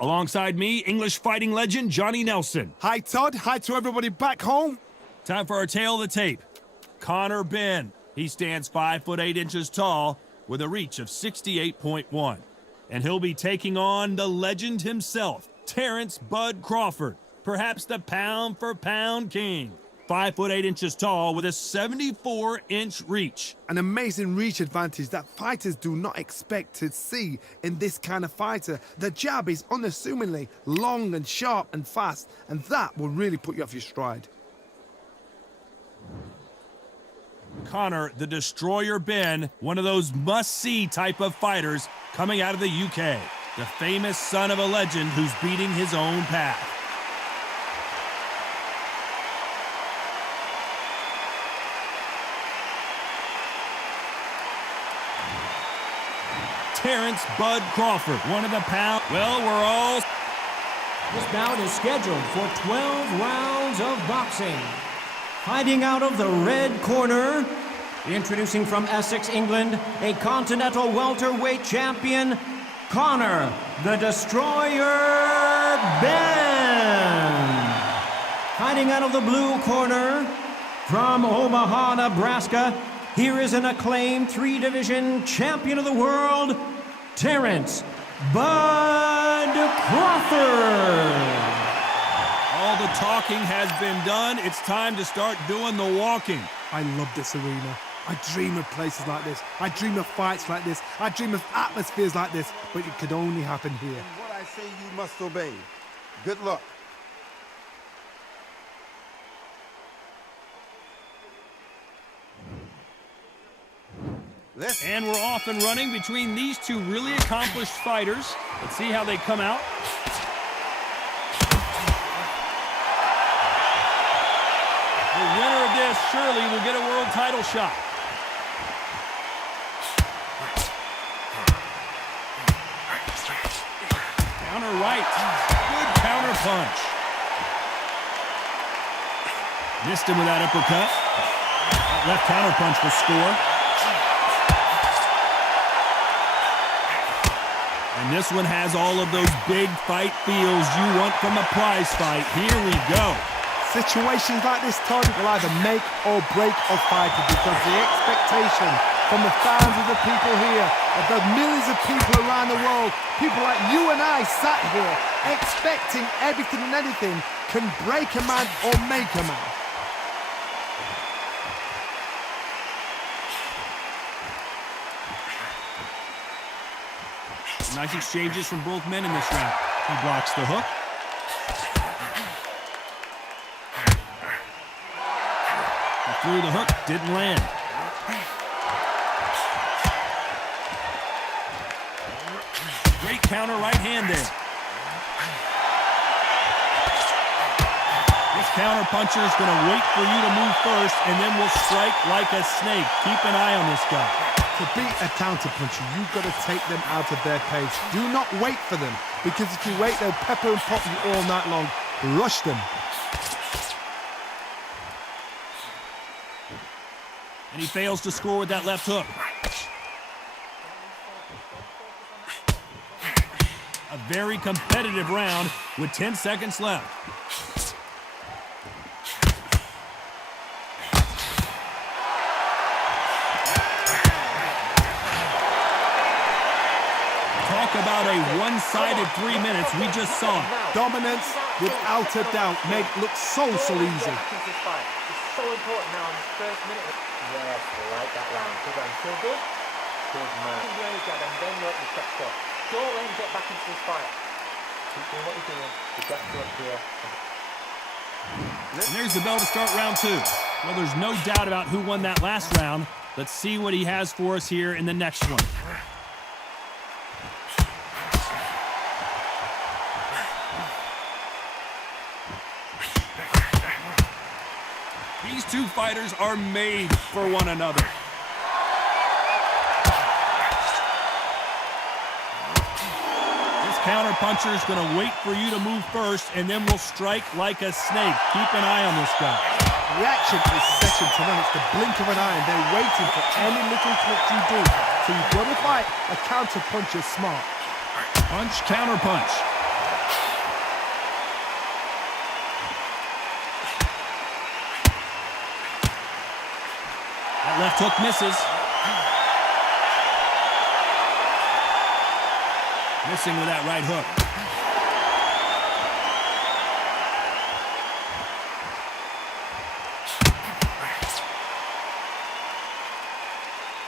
Alongside me, English fighting legend Johnny Nelson. Hi, Todd. Hi to everybody back home. Time for our tale of the tape. Conor Benn. He stands 5 foot 8 inches tall with a reach of 68.1. And he'll be taking on the legend himself, Terrence "Bud" Crawford, perhaps the pound-for-pound king. 5 foot 8 inches tall with a 74-inch reach. An amazing reach advantage that fighters do not expect to see in this kind of fighter. The jab is unassumingly long and sharp and fast, and that will really put you off your stride. Conor the Destroyer Benn, one of those must-see type of fighters coming out of the UK. The famous son of a legend who's beating his own path. Terrence "Bud" Crawford, one of the pound. Well, we're all. This bout is scheduled for 12 rounds of boxing. Fighting out of the red corner, introducing from Essex, England, a continental welterweight champion, Conor the Destroyer Benn. Fighting out of the blue corner, from Omaha, Nebraska, here is an acclaimed 3-division champion of the world, Terrence "Bud" Crawford. All the talking has been done. It's time to start doing the walking. I love this arena. I dream of places like this. I dream of fights like this. I dream of atmospheres like this, but it could only happen here. What I say you must obey. Good luck. And we're off and running between these two really accomplished fighters. Let's see how they come out. The winner of this surely will get a world title shot. Counter right. Good counter punch. Missed him with that uppercut. That left counter punch will score. And this one has all of those big fight feels you want from a prize fight. Here we go. Situations like this, Todd, will either make or break a fighter, because the expectation from the fans of the people here, of the millions of people around the world, people like you and I sat here expecting everything and anything, can break a man or make a man. Nice exchanges from both men in this round. He blocks the hook. He threw the hook, didn't land. Great counter right hand there. This counter puncher is going to wait for you to move first, and then will strike like a snake. Keep an eye on this guy. To beat a counter-puncher, you've got to take them out of their pace. Do not wait for them, because if you wait, they'll pepper and pop you all night long. Rush them. And he fails to score with that left hook. A very competitive round with 10 seconds left. Talk about a one-sided 3 minutes. We just saw it. Dominance, without a doubt, made it look so easy. It's so important now in this first minute. Yes, I like that round. Good round. Feel good? Good man. You can jab and then work your step shot. Don't let him get back into this fight. Keep doing what you're doing. The depth up here. And there's the bell to start round 2. Well, there's no doubt about who won that last round. Let's see what he has for us here in the next one. These two fighters are made for one another. This counter puncher is going to wait for you to move first, and then will strike like a snake. Keep an eye on this guy. Reaction is second to none. It's the blink of an eye, and they're waiting for any little twitch you do. So you've got to fight a counter puncher smart. Punch, counter punch. left hook misses. Missing with that right hook.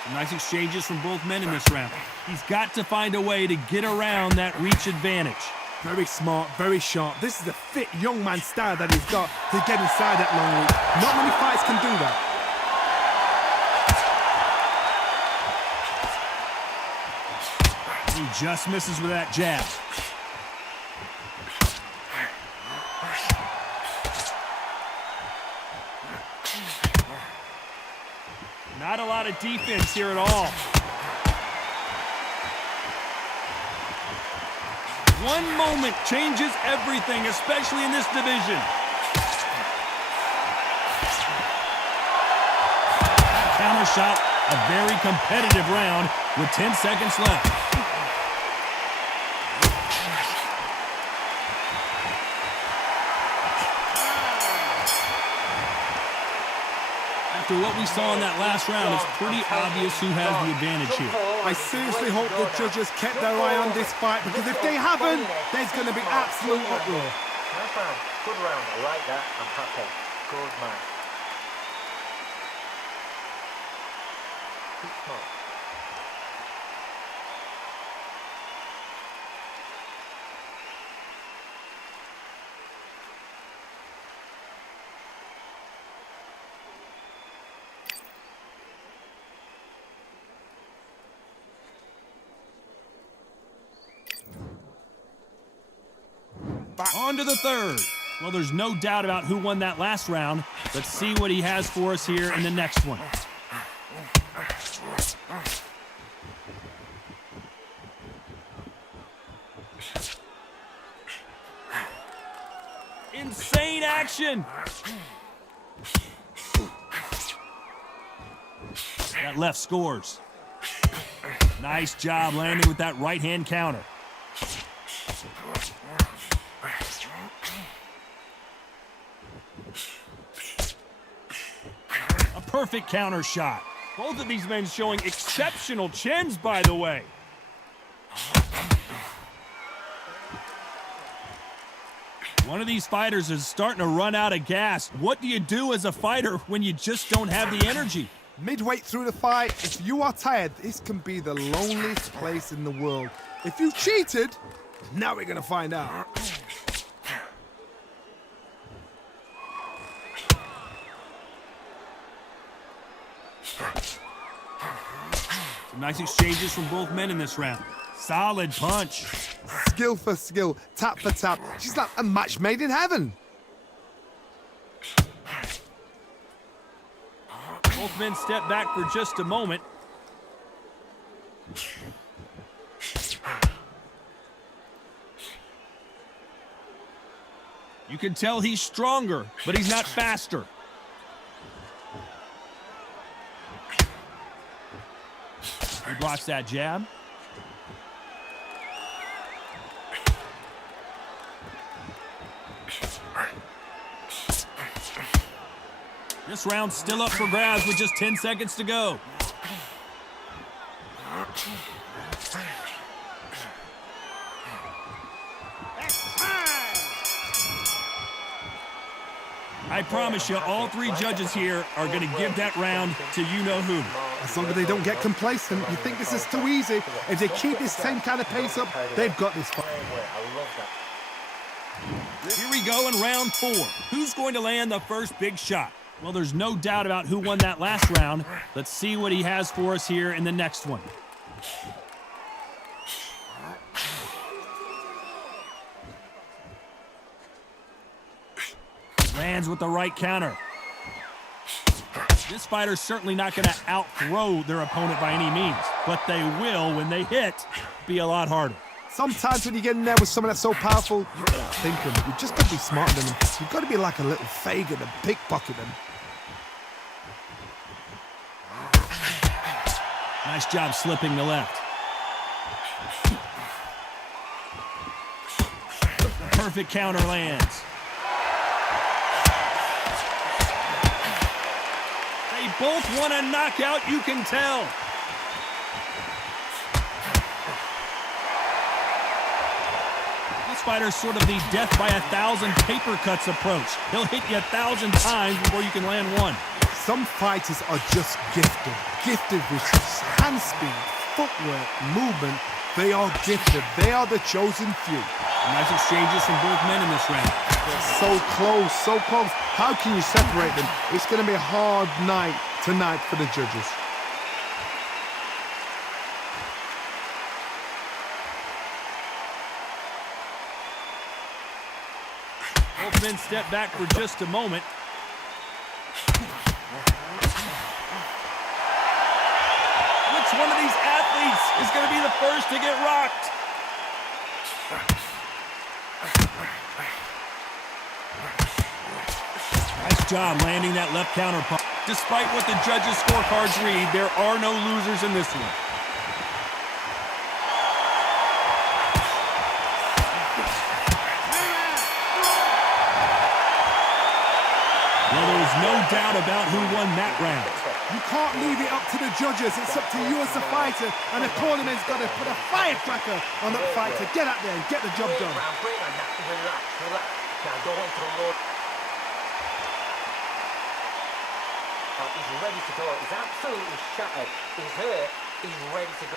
Some nice exchanges from both men in this round. He's got to find a way to get around that reach advantage. Very smart, very sharp. This is a fit young man style that he's got to get inside that long reach. Not many fights can do that. He just misses with that jab. Not a lot of defense here at all. One moment changes everything, especially in this division. Counter shot, a very competitive round with 10 seconds left. After what we saw in that last round, it's pretty obvious who has the advantage here. I seriously hope the judges kept their eye on this fight, because if they haven't, there's going to be absolute uproar. Nice round. Good round. I like that. I'm happy. Good man. Keep smart. On to the third. Well, there's no doubt about who won that last round. Let's see what he has for us here in the next one. Insane action. That left scores. Nice job landing with that right hand counter. Perfect counter shot. Both of these men showing exceptional chins, by the way. One of these fighters is starting to run out of gas. What do you do as a fighter when you just don't have the energy? Midway through the fight, if you are tired, this can be the loneliest place in the world. If you cheated, now we're going to find out. Some nice exchanges from both men in this round. Solid punch. Skill for skill, tap for tap. She's like a match made in heaven. Both men step back for just a moment. You can tell he's stronger, but he's not faster. He blocks that jab. This round's still up for grabs with just 10 seconds to go. I promise you, all three judges here are going to give that round to you-know-who. As long as they don't get complacent, you think this is too easy. If they keep this same kind of pace up, they've got this fight. Here we go in round 4. Who's going to land the first big shot? Well, there's no doubt about who won that last round. Let's see what he has for us here in the next one. Lands with the right counter. This fighter's certainly not going to out-throw their opponent by any means, but they will, when they hit, be a lot harder. Sometimes when you get in there with someone that's so powerful, you gotta think them. You just got to be smarter than them. You've got to be like a little Fagin and pickpocket them. Nice job slipping the left. The perfect counter lands. They They both want a knockout, you can tell. This fighter's sort of the death by 1,000 paper cuts approach. He'll hit you 1,000 times before you can land one. Some fighters are just gifted. Gifted with hand speed, footwork, movement. They are gifted. They are the chosen few. Nice exchanges from both men in this round. They're so close, so close. How can you separate them? It's going to be a hard night tonight for the judges. Both men step back for just a moment. Which one of these athletes is going to be the first to get rocked? Nice job landing that left counter punch. Despite what the judges' scorecards read, there are no losers in this one. Well, there is no doubt about who won that round. You can't leave it up to the judges. It's up to you as the fighter, and the cornerman's got to put a firecracker on that fight to get out there and get the job done. Relax. Now go into the Lord. He's ready to go. He's absolutely shattered. He's hurt. He's ready to go.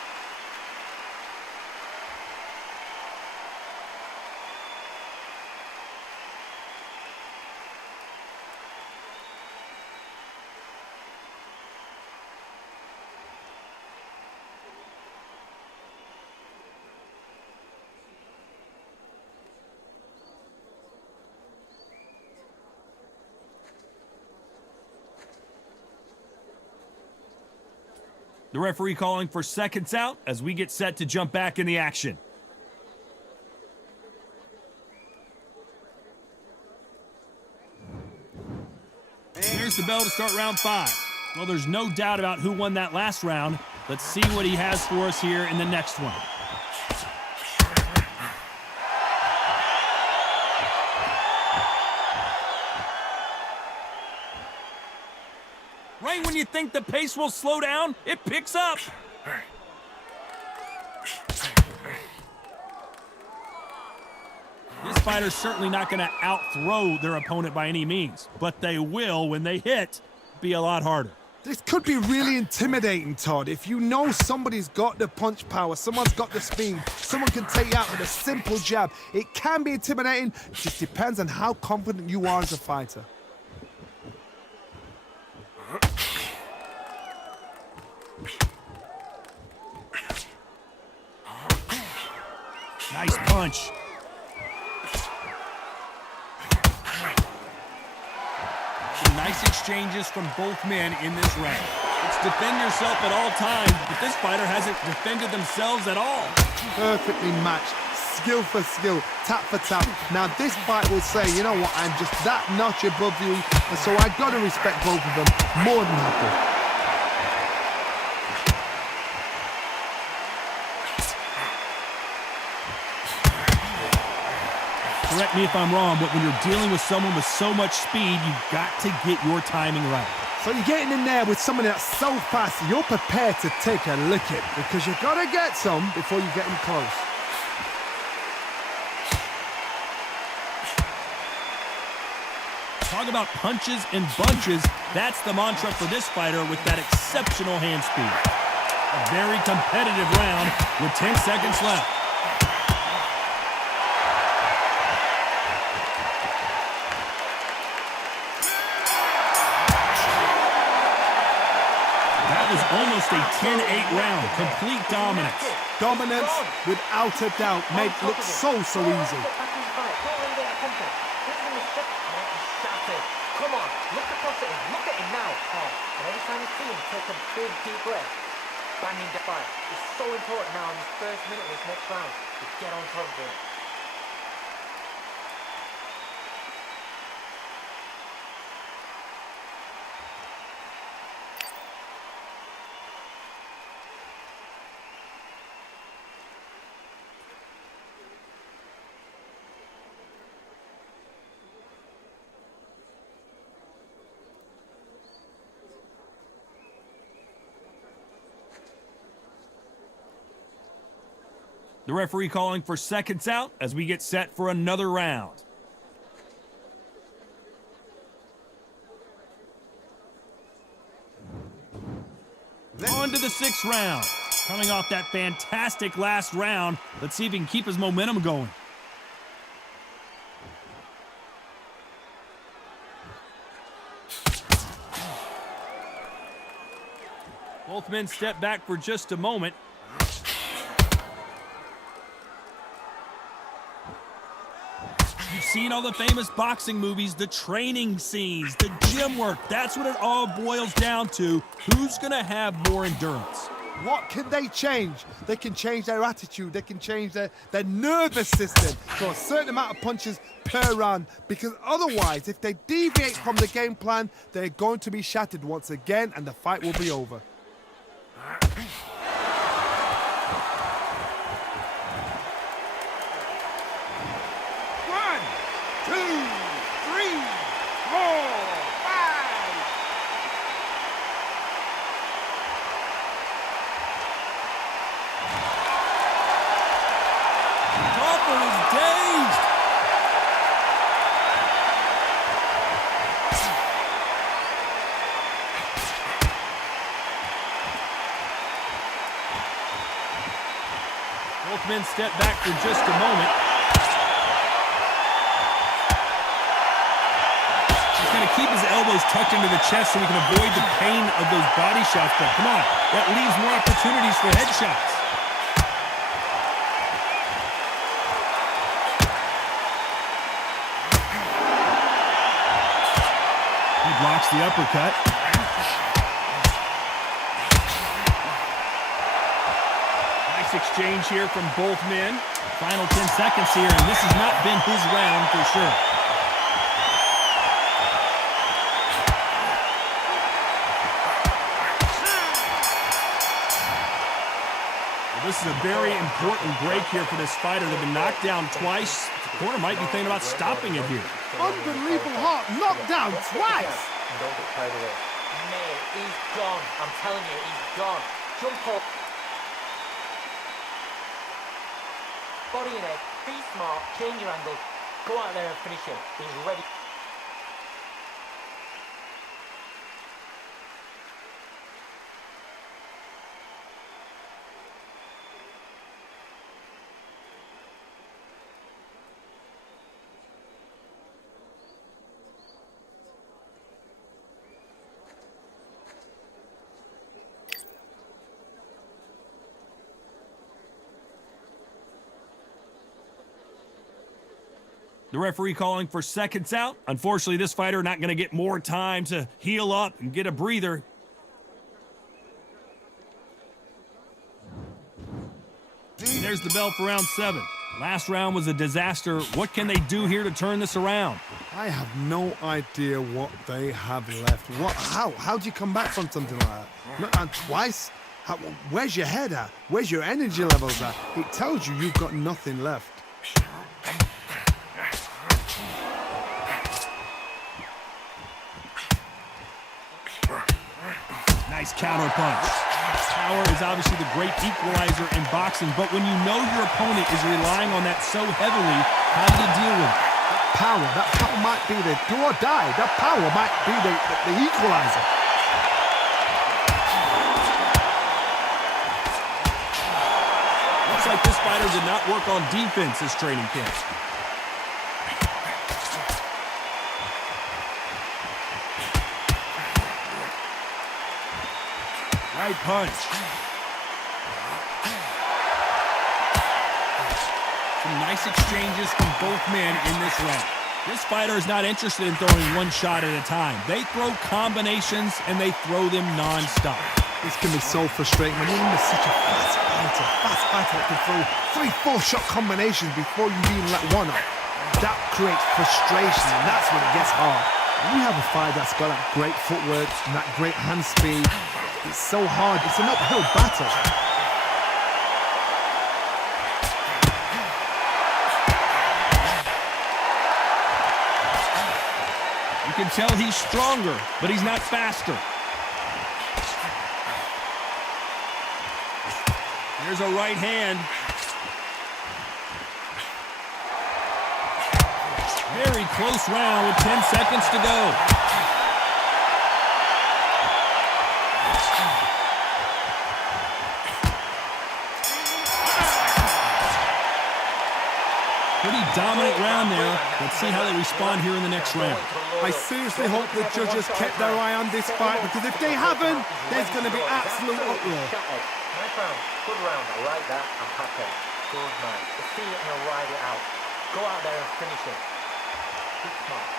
The referee calling for seconds out as we get set to jump back in the action. Here's the bell to start round 5. Well, there's no doubt about who won that last round. Let's see what he has for us here in the next one. Right when you think the pace will slow down, it picks up. This fighter's certainly not going to out-throw their opponent by any means, but they will, when they hit, be a lot harder. This could be really intimidating, Todd. If you know somebody's got the punch power, someone's got the speed, someone can take you out with a simple jab. It can be intimidating. It just depends on how confident you are as a fighter. Nice punch. Some nice exchanges from both men in this round. It's defend yourself at all times, but this fighter hasn't defended themselves at all. Perfectly matched. Skill for skill, tap for tap. Now this fight will say, you know what, I'm just that notch above you, and so I gotta respect both of them more than happy. Correct me if I'm wrong, but when you're dealing with someone with so much speed, you've got to get your timing right. So you're getting in there with someone that's so fast, you're prepared to take a licking because you've got to get some before you get them close. Talk about punches and bunches. That's the mantra for this fighter with that exceptional hand speed. A very competitive round with 10 seconds left. That was almost a 10-8 round. Complete dominance. Dominance, without a doubt, made it look so easy. Come on, look across at him, look at him now. And every time you see him, take a big deep breath, banging the fight. It's so important now in this first minute of this next round to get on top of him. The referee calling for seconds out as we get set for another round. On to the 6th round. Coming off that fantastic last round, let's see if he can keep his momentum going. Both men step back for just a moment. You've seen all the famous boxing movies, the training scenes, the gym work. That's what it all boils down to. Who's going to have more endurance? What can they change? They can change their attitude. They can change their nervous system to a certain amount of punches per round. Because otherwise, if they deviate from the game plan, they're going to be shattered once again and the fight will be over. Both men step back for just a moment. He's going to keep his elbows tucked into the chest so he can avoid the pain of those body shots. But come on, that leaves more opportunities for headshots. He blocks the uppercut. Exchange here from both men. Final 10 seconds here, and this has not been his round for sure. Well, this is a very important break here for this fighter. They've been knocked down twice. The corner might be thinking about stopping it here. Unbelievable heart, knocked down twice. Don't get carried away. Mate, he's gone. I'm telling you, he's gone. Jump up. Body and head, be smart, change your angle, go out there and finish him. He's ready. The referee calling for seconds out. Unfortunately, this fighter not going to get more time to heal up and get a breather. There's the bell for round 7. Last round was a disaster. What can they do here to turn this around? I have no idea what they have left. How do you come back from something like that? Not down twice? Where's your head at? Where's your energy levels at? It tells you you've got nothing left. Nice counter punch. Power is obviously the great equalizer in boxing, but when you know your opponent is relying on that so heavily, how do you deal with it? That power might be the do or die. That power might be the equalizer. Looks like this fighter did not work on defense this training camp. Right punch. Some nice exchanges from both men in this round. This fighter is not interested in throwing one shot at a time. They throw combinations and they throw them non-stop. This can be so frustrating when you're in such a fast fighter that can throw 3-4 shot combinations before you even let one up. That creates frustration, and that's when it gets hard. When you have a fighter that's got that great footwork and that great hand speed, it's so hard. It's an uphill battle. You can tell he's stronger, but he's not faster. There's a right hand. Very close round with 10 seconds to go. Pretty dominant round there. Let's see how they respond here in the next round. I seriously hope the judges kept their eye on this fight, because if they haven't, there's going to be absolute uproar. Nice round. Good round. I like that. I'm happy. Good man. Just see it and he'll ride it out. Go out there and finish it. Keep smart.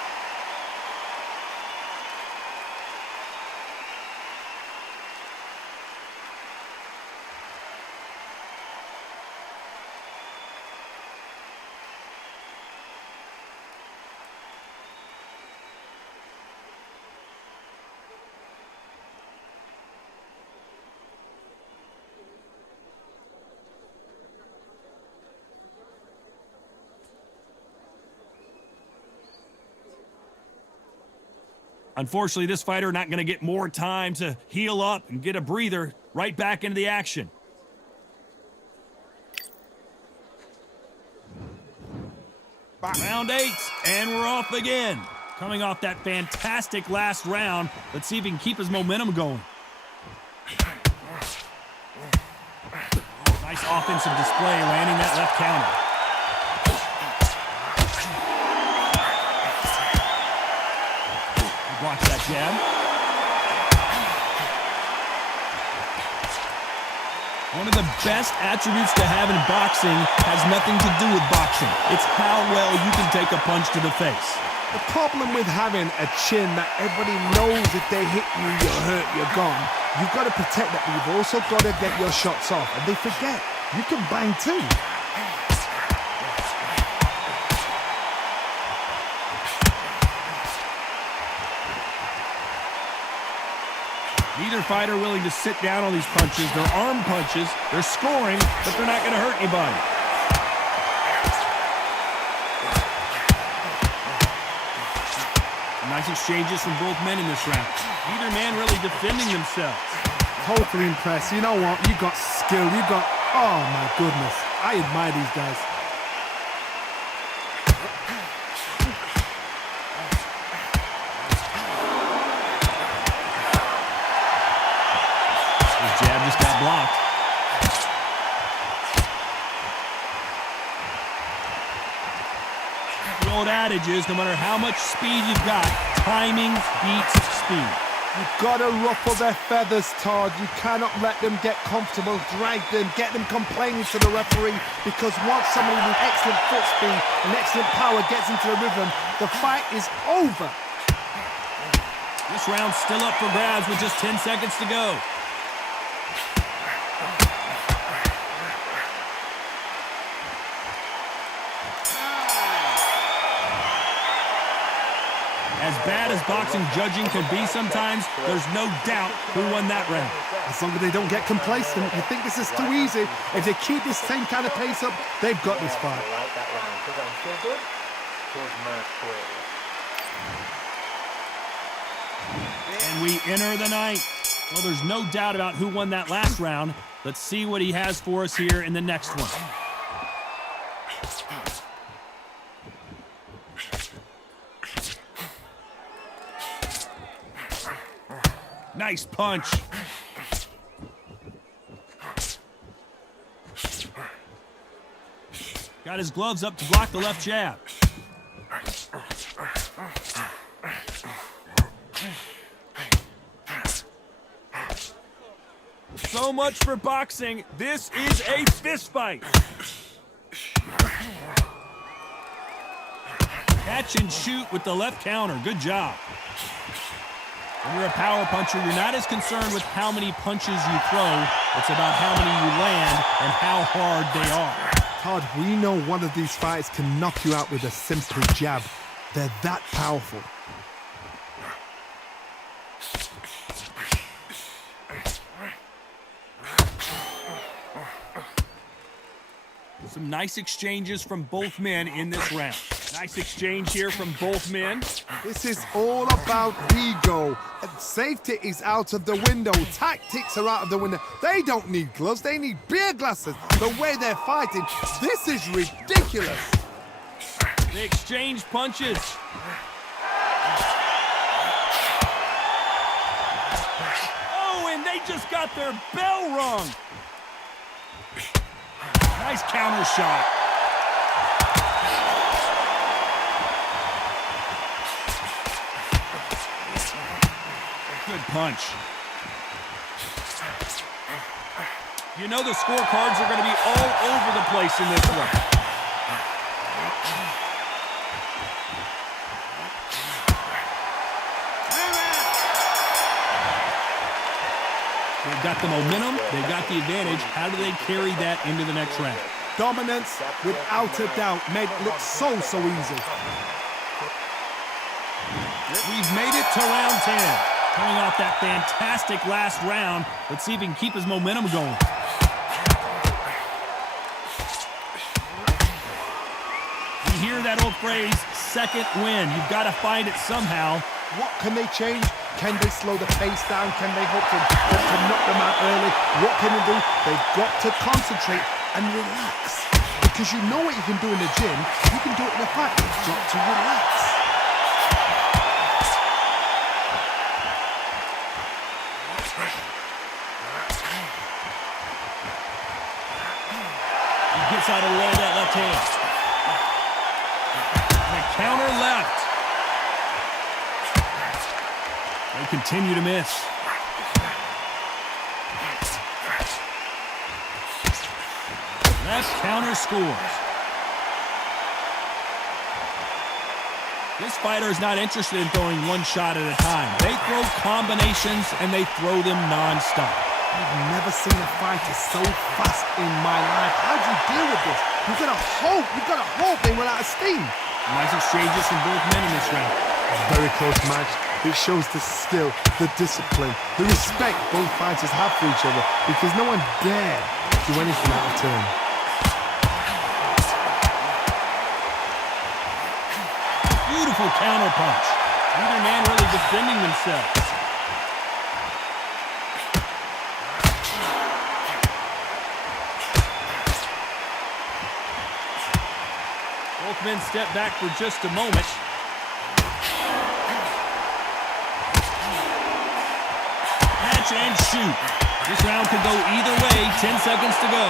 Unfortunately, this fighter not going to get more time to heal up and get a breather. Right back into the action. Round 8, and we're off again. Coming off that fantastic last round, let's see if he can keep his momentum going. Nice offensive display, landing that left counter. Watch that jab. One of the best attributes to have in boxing has nothing to do with boxing. It's how well you can take a punch to the face. The problem with having a chin that everybody knows if they hit you, you're hurt, you're gone. You've got to protect that, but you've also got to get your shots off. And they forget, you can bang too. Neither fighter willing to sit down on these punches. They're arm punches. They're scoring, but they're not going to hurt anybody. Nice exchanges from both men in this round. Neither man really defending themselves. Totally impressed. You know what? You got skill. You got... Oh, my goodness. I admire these guys. Jab just got blocked. The old adage is, no matter how much speed you've got, timing beats speed. You've got to ruffle their feathers, Todd. You cannot let them get comfortable, drag them, get them complaining to the referee, because once somebody with excellent foot speed and excellent power gets into the rhythm, the fight is over. This round's still up for grabs with just 10 seconds to go. As bad as boxing judging can be sometimes, there's no doubt who won that round. As long as they don't get complacent, you think this is too easy. If they keep this same kind of pace up, they've got this fight. I like that round. Good round. Feel good? Good man. And we enter the ninth. Well, there's no doubt about who won that last round. Let's see what he has for us here in the next one. Nice punch. Got his gloves up to block the left jab. So much for boxing. This is a fist fight. Catch and shoot with the left counter. Good job. When you're a power puncher, you're not as concerned with how many punches you throw. It's about how many you land and how hard they are. Todd, we know one of these fighters can knock you out with a simple jab. They're that powerful. Some nice exchanges from both men in this round. Nice exchange here from both men. This is all about ego. Safety is out of the window. Tactics are out of the window. They don't need gloves. They need beer glasses. The way they're fighting, this is ridiculous. They exchange punches. Oh, and they just got their bell rung. Nice counter shot. Good punch. You know the scorecards are going to be all over the place in this one. They've got the momentum, they've got the advantage. How do they carry that into the next round? Dominance, without a doubt, made it look so easy. We've made it to round 10. Coming off that fantastic last round. Let's see if he can keep his momentum going. You hear that old phrase, second win. You've got to find it somehow. What can they change? Can they slow the pace down? Can they hope to knock them out early? What can they do? They've got to concentrate and relax. Because you know what you can do in the gym, you can do it in the fight. You've got to relax. He gets out of the way of that left hand. And a counter left. They continue to miss. Left counter scores. This fighter is not interested in throwing one shot at a time. They throw combinations and they throw them non-stop. I've never seen a fighter so fast in my life. How do you deal with this? You've got to hope they run out of steam. Nice exchanges from both men in this round. Very close match. It shows the skill, the discipline, the respect both fighters have for each other because no one dare do anything out of turn. Beautiful counter punch. Neither man really defending themselves. Both men step back for just a moment. Catch and shoot. This round could go either way. 10 seconds to go.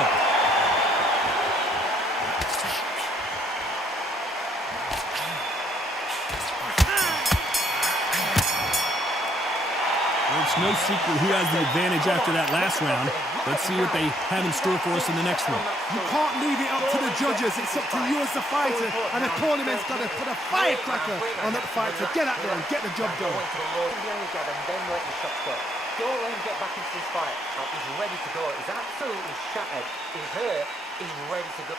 It's no secret who has the advantage after that last round. Let's see what they have in store for us in the next one. You can't leave it up to the judges. It's up to you as the fighter. And the tournament's got to put a firecracker on that fight to get out there and get the job done. Don't let him get back into this fight. He's ready to go. He's absolutely shattered. He's hurt. He's ready to go.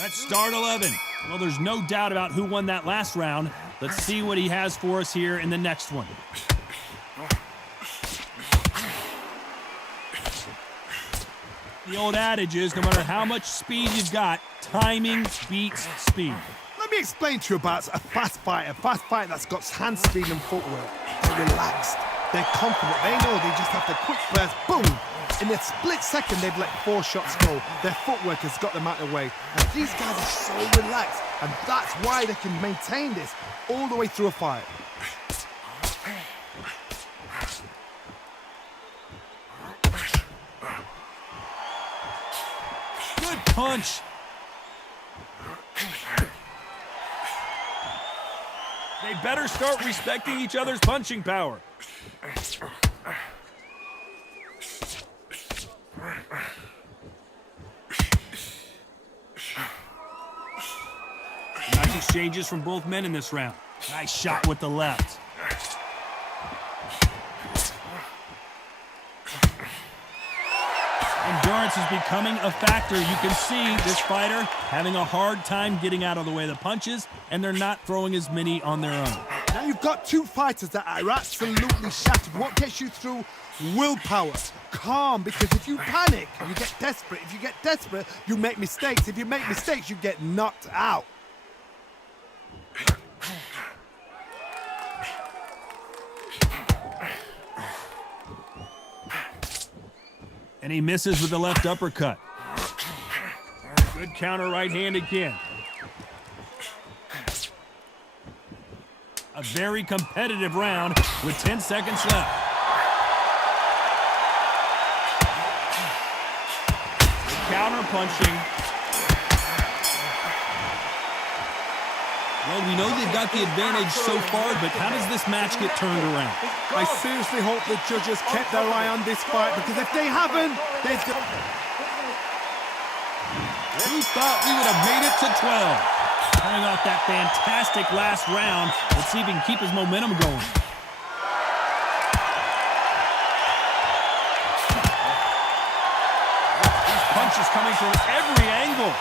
Let's start 11. Well, there's no doubt about who won that last round. Let's see what he has for us here in the next one. The old adage is, no matter how much speed you've got, timing beats speed. Let me explain to you about a fast fighter that's got hand speed and footwork. They're relaxed. They're confident. They know they just have to quick burst, boom. In a split second, they've let 4 shots go. Their footwork has got them out of the way. And these guys are so relaxed. And that's why they can maintain this all the way through a fight. Good punch. They better start respecting each other's punching power. Nice exchanges from both men in this round. Nice shot with the left. Enduring endurance is becoming a factor. You can see this fighter having a hard time getting out of the way of the punches, and they're not throwing as many on their own. Now you've got two fighters that are absolutely shattered. What gets you through? Willpower. Calm, because if you panic, you get desperate. If you get desperate, you make mistakes. If you make mistakes, you get knocked out. And he misses with the left uppercut. Good counter right hand again. A very competitive round with 10 seconds left. Counter punching. Well, we know they've got the advantage so far, but how does this match get turned around? I seriously hope the judges kept their eye on this fight, because if they haven't, there's... Who thought we would have made it to 12? Coming off that fantastic last round. Let's see if he can keep his momentum going. These punches coming from every angle.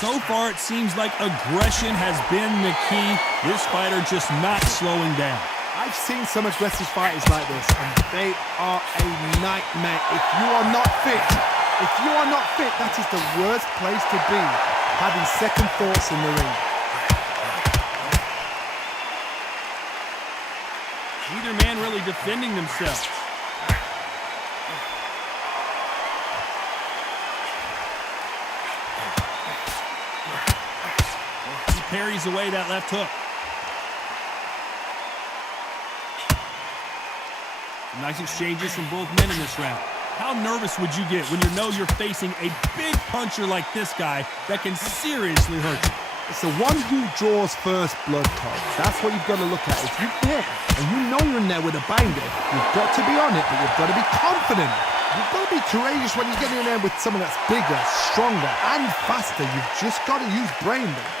So far, it seems like aggression has been the key. This fighter just not slowing down. I've seen some aggressive fighters like this, and they are a nightmare. If you are not fit, that is the worst place to be, having second thoughts in the ring. Neither man really defending themselves. He parries away that left hook. Nice exchanges from both men in this round. How nervous would you get when you know you're facing a big puncher like this guy that can seriously hurt you? It's the one who draws first blood, Todd. That's what you've got to look at. If you hit and you know you're in there with a banger, you've got to be on it, but you've got to be confident. You've got to be courageous when you get in there with someone that's bigger, stronger, and faster. You've just got to use brain there.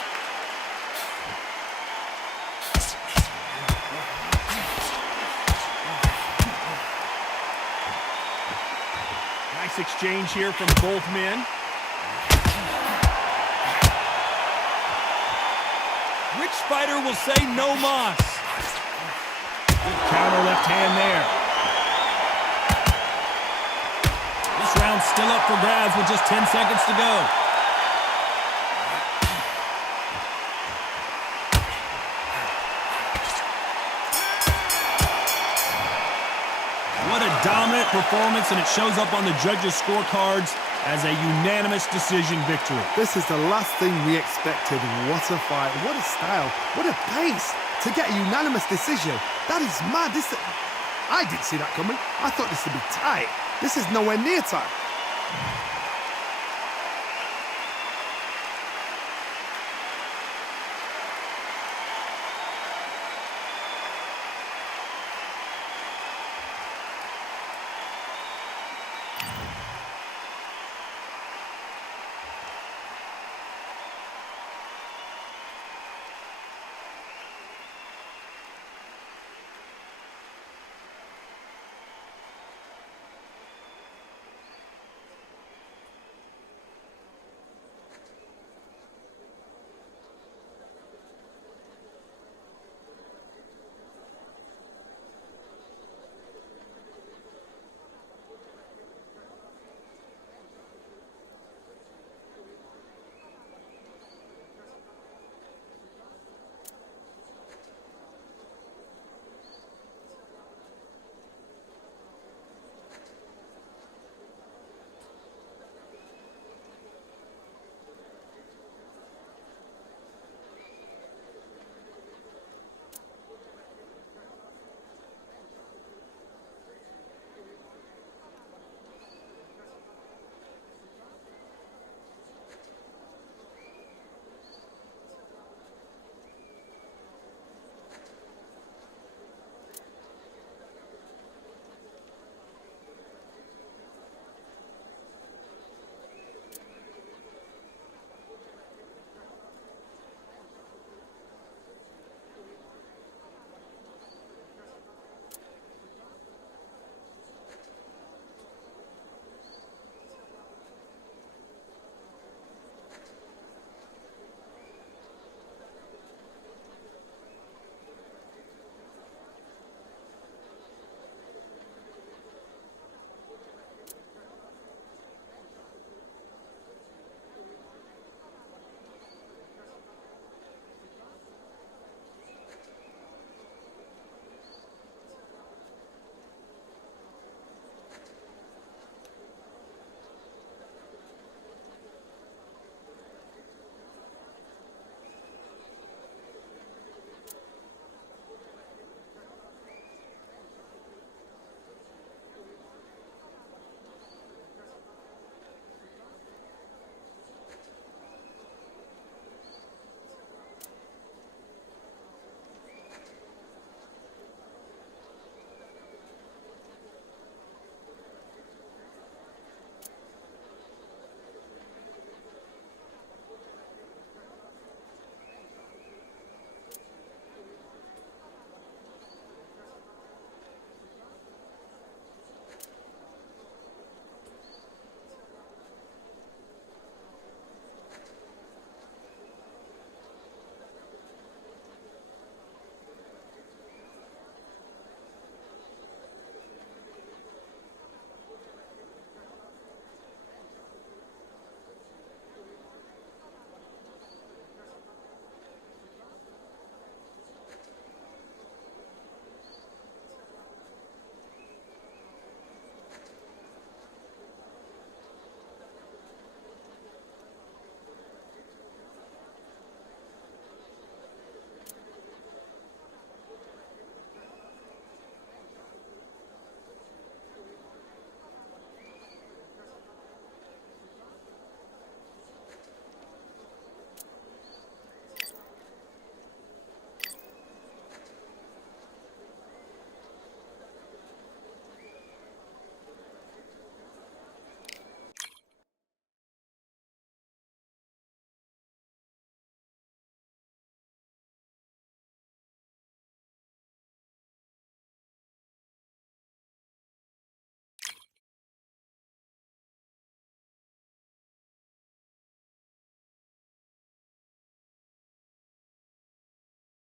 Nice exchange here from both men. Which fighter will say no mas? Good counter left hand there. This round's still up for grabs with just 10 seconds to go. What a dominant performance, and it shows up on the judges' scorecards as a unanimous decision victory. This is the last thing we expected. What a fight, what a style, what a pace to get a unanimous decision. That is mad. I didn't see that coming. I thought this would be tight. This is nowhere near tight.